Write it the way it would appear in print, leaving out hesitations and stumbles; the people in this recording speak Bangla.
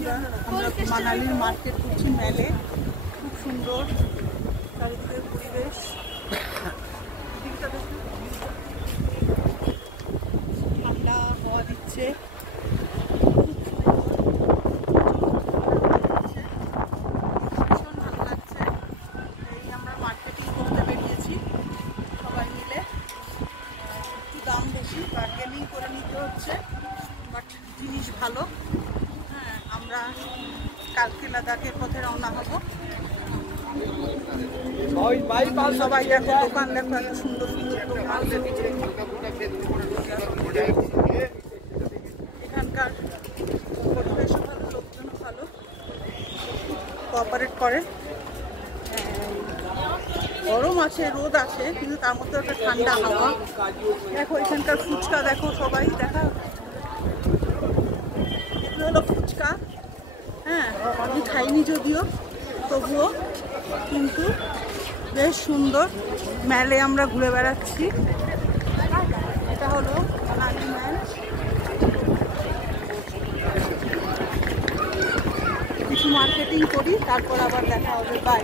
আমরা মানালির মার্কেট করছি, মেলে খুব সুন্দর চারিদিকের পরিবেশ। ঠান্ডা হাওয়া দিচ্ছে, ভীষণ ভালো লাগছে। এই আমরা মার্কেটিং করতে বেরিয়েছি সবাই মিলে। একটু দাম বেশি, বার্গেনিং করে নিতে হচ্ছে, বাট জিনিস ভালো। হ্যাঁ, আমরা কালকে লাদাখের পথে রওনা হব। সবাই দেখো দোকান, দেখো এত সুন্দর সুন্দর দোকান। এখানকার পরিবেশও ভালো, লোকজনও ভালো, কোঅপারেট করে। গরম আছে, রোদ আছে, কিন্তু তার মধ্যে একটা ঠান্ডা হাওয়া। দেখো এখানকার ফুচকা, দেখো সবাই দেখা, এগুলো হলো ফুচকা। হ্যাঁ, আমি খাইনি যদিও, তবুও কিন্তু বেশ সুন্দর। মেলে আমরা ঘুরে বেড়াচ্ছি। এটা হলো মানালি ম্যাল। কিছু মার্কেটিং করি, তারপর আবার দেখা হবে। বাই।